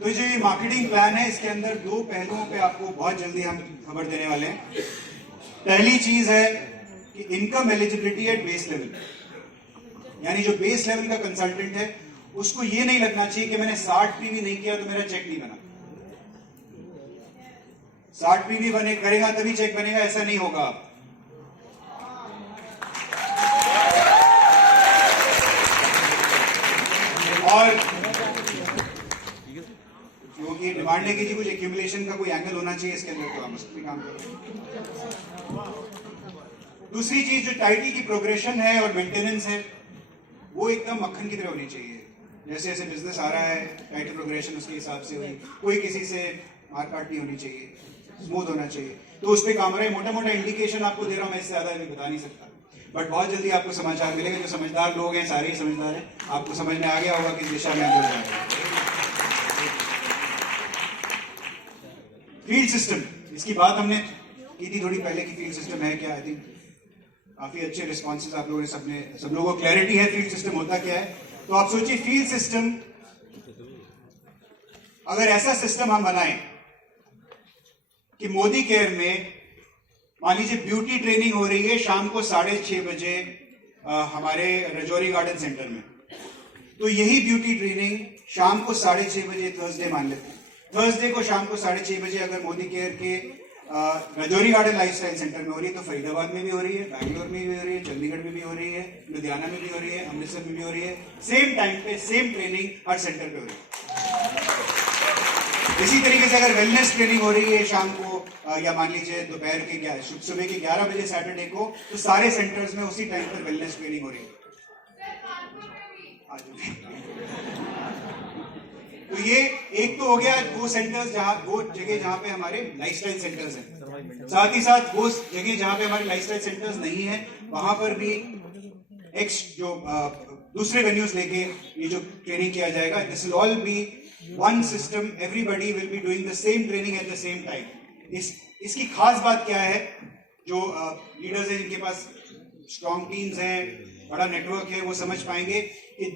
तो जो ये मार्केटिंग प्लान है इसके अंदर दो पहलुओं पे आपको बहुत जल्दी हम खबर देने वाले हैं। पहली चीज है कि income eligibility at base level, यानी जो बेस लेवल का कंसल्टेंट है उसको ये नहीं लगना चाहिए कि मैंने 60 पीवी नहीं किया तो मेरा चेक नहीं बना। 60 पीवी बने करेगा तभी चेक बनेगा, ऐसा नहीं होगा। और क्योंकि डिमांड है कि जी कुछ एक्यूमुलेशन का कोई एंगल होना चाहिए इसके अंदर, तो हम उस पर काम करें। दूसरी चीज जो टाइटल की प्रोग्रेशन है और मेंटेनेंस है वो एकदम मक्खन की तरह होनी चाहिए। जैसे जैसे बिजनेस आ रहा है टाइटल प्रोग्रेशन उसके हिसाब से हुई, कोई किसी से मार काट नहीं होनी चाहिए, स्मूथ होना चाहिए। तो उस पर काम रहा है। मोटा मोटा इंडिकेशन आपको दे रहा हूं, मैं इससे ज्यादा अभी बता नहीं सकता, बट बहुत जल्दी आपको समाचार मिलेगा। जो समझदार लोग हैं सारे ही समझदार हैं, आपको समझ में आ गया होगा किस दिशा में हम लोग हैं। फील्ड सिस्टम, इसकी बात हमने की थी थोड़ी पहले कि फील्ड सिस्टम है क्या। आई थिंक काफी अच्छे रिस्पॉन्सेज आप लोगों ने सब लोगों को क्लैरिटी है फील्ड सिस्टम होता क्या है। तो आप सोचिए फील्ड सिस्टम, अगर ऐसा सिस्टम हम बनाएं कि मोदी केयर में मान लीजिए ब्यूटी ट्रेनिंग हो रही है शाम को 6:30 बजे हमारे रजौरी गार्डन सेंटर में, तो यही ब्यूटी ट्रेनिंग शाम को 6:30 बजे थर्सडे मान लेते हैं, थर्सडे को शाम को 6:30 बजे अगर मोदी केयर के रजौरी गार्डन लाइफस्टाइल सेंटर में हो रही है, तो फरीदाबाद में भी हो रही है, बैंगलोर में भी हो रही है, चंडीगढ़ में भी हो रही है, लुधियाना में भी हो रही है, अमृतसर में भी हो रही है। सेम टाइम पे सेम ट्रेनिंग हर सेंटर पे हो रही है। इसी तरीके से अगर वेलनेस ट्रेनिंग हो रही है शाम को या मान लीजिए दोपहर के सुबह के 11 बजे सैटरडे को, तो सारे सेंटर्स में उसी टाइम पर वेलनेस ट्रेनिंग हो रही है। तो ये एक तो हो गया वो सेंटर्स वो जगह जहां पे हमारे लाइफस्टाइल सेंटर्स हैं। साथ ही साथ वो जगह जहां पे हमारे लाइफस्टाइल सेंटर्स नहीं है वहां पर भी जो दूसरे वेन्यूज लेके ये जो ट्रेनिंग किया जाएगा, this will all B one system, everybody will be doing the same training at the same time. इसकी खास बात क्या है, जो लीडर्स हैं जिनके पास स्ट्रॉन्ग टीम्स हैं, बड़ा नेटवर्क है, वो समझ पाएंगे कि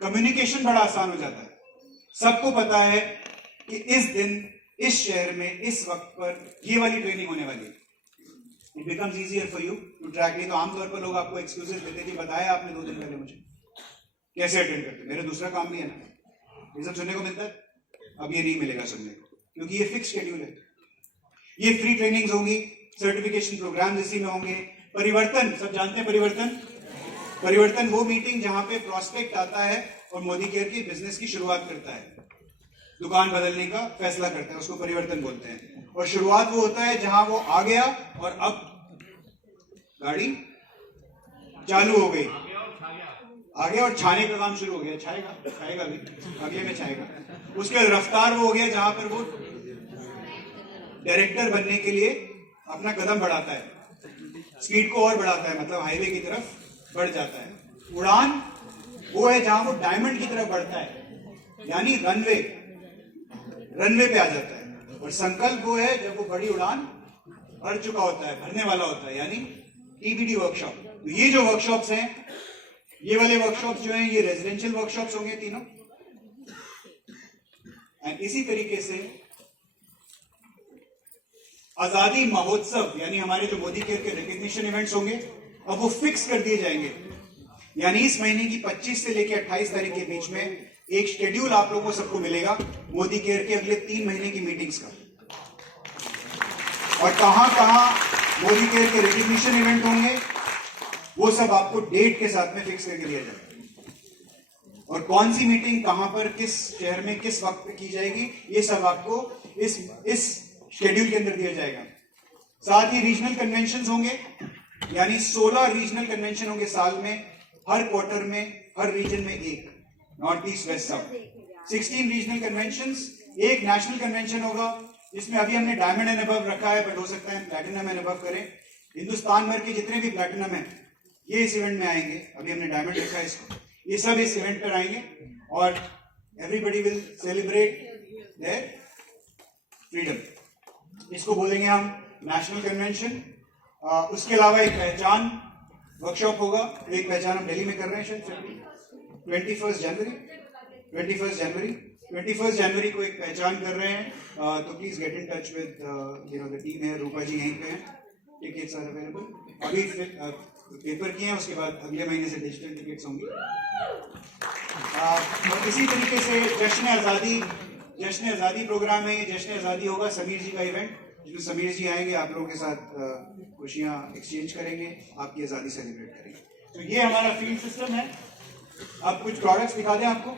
कम्युनिकेशन बड़ा आसान हो जाता है। सबको पता है कि इस दिन इस शहर में इस वक्त पर ये वाली ट्रेनिंग होने वाली है। It becomes easier for you to track. नहीं तो आमतौर पर लोग आपको एक्सक्यूजेस देते थे, बताया आपने 2 दिन पहले मुझे, कैसे अटेंड करते, मेरा दूसरा काम भी है ना, ये सब सुनने को मिलता है। अब ये नहीं मिलेगा सुनने को, क्योंकि ये फिक्स शेड्यूल है। ये फ्री ट्रेनिंग्स होंगी, सर्टिफिकेशन प्रोग्राम इसी में होंगे। परिवर्तन, सब जानते हैं परिवर्तन वो मीटिंग जहां पे प्रोस्पेक्ट आता है और मोदी केयर की बिजनेस की शुरुआत करता है, दुकान बदलने का फैसला करता है, उसको परिवर्तन बोलते हैं। और शुरुआत वो होता है जहां वो आ गया और अब गाड़ी चालू हो गई, आ गया और छाने का काम शुरू हो गया। छाएगा भी, अगले में छाएगा। उसके बाद रफ्तार वो हो गया जहां पर वो डायरेक्टर बनने के लिए अपना कदम बढ़ाता है, स्पीड को और बढ़ाता है, मतलब हाईवे की तरफ बढ़ जाता है। उड़ान वो है जहां वो डायमंड की तरफ बढ़ता है, यानी रनवे पे आ जाता है। और संकल्प वो है जब वो बड़ी उड़ान भर चुका होता है, भरने वाला होता है, यानी टीबीडी वर्कशॉप। तो ये जो वर्कशॉप्स हैं, ये वाले वर्कशॉप्स जो हैं, ये रेजिडेंशियल वर्कशॉप्स होंगे तीनों। एंड इसी तरीके से आजादी महोत्सव, यानी हमारे जो मोदी केयर के रिकग्निशन इवेंट्स होंगे, अब वो फिक्स कर दिए जाएंगे। यानी इस महीने की 25 से लेकर 28 तारीख के बीच में एक शेड्यूल आप लोगों को सबको मिलेगा मोदी केयर के अगले 3 महीने की मीटिंग्स का, और कहां मोदी केयर के रिकग्निशन इवेंट होंगे वो सब आपको डेट के साथ में फिक्स करके दिया जाएगा। और कौन सी मीटिंग कहां पर किस शहर में किस वक्त पे की जाएगी, ये सब आपको इस शेड्यूल के अंदर दिया जाएगा। साथ ही रीजनल कन्वेंशन होंगे, यानी 16 रीजनल कन्वेंशन होंगे साल में, हर क्वार्टर में, हर रीजन में एक, north east west south. 16 regional conventions, एक नेशनल कन्वेंशन होगा जिसमें अभी हमने डायमंड एंड अबव रखा है, बट हो सकता है प्लैटिनम एंड अबव करें। हिंदुस्तान भर के जितने भी प्लैटिनम है ये इस इवेंट में आएंगे। अभी हमने डायमंड रखा है इसको, ये सब इस इवेंट पर आएंगे और everybody will celebrate their freedom. इसको बोलेंगे हम नेशनल कन्वेंशन। उसके अलावा एक पहचान वर्कशॉप होगा। एक पहचान हम दिल्ली में कर रहे हैं शायद 21 जनवरी 21 जनवरी को एक पहचान कर रहे हैं, तो please get in touch with the team है, रूपा जी यहीं पे हैं, टिकट्स आर अवेलेबल। अभी पेपर किए हैं, उसके बाद अगले महीने से डिजिटल टिकट्स होंगी। और इसी तरीके से जश्न आज़ादी प्रोग्राम है, जश्न आज़ादी होगा समीर जी का इवेंट, जिसमें समीर जी आएंगे, आप लोगों के साथ खुशियां एक्सचेंज करेंगे, आपकी आज़ादी सेलिब्रेट करेंगे। तो ये हमारा फील्ड सिस्टम है। अब कुछ प्रोडक्ट्स दिखा दें आपको।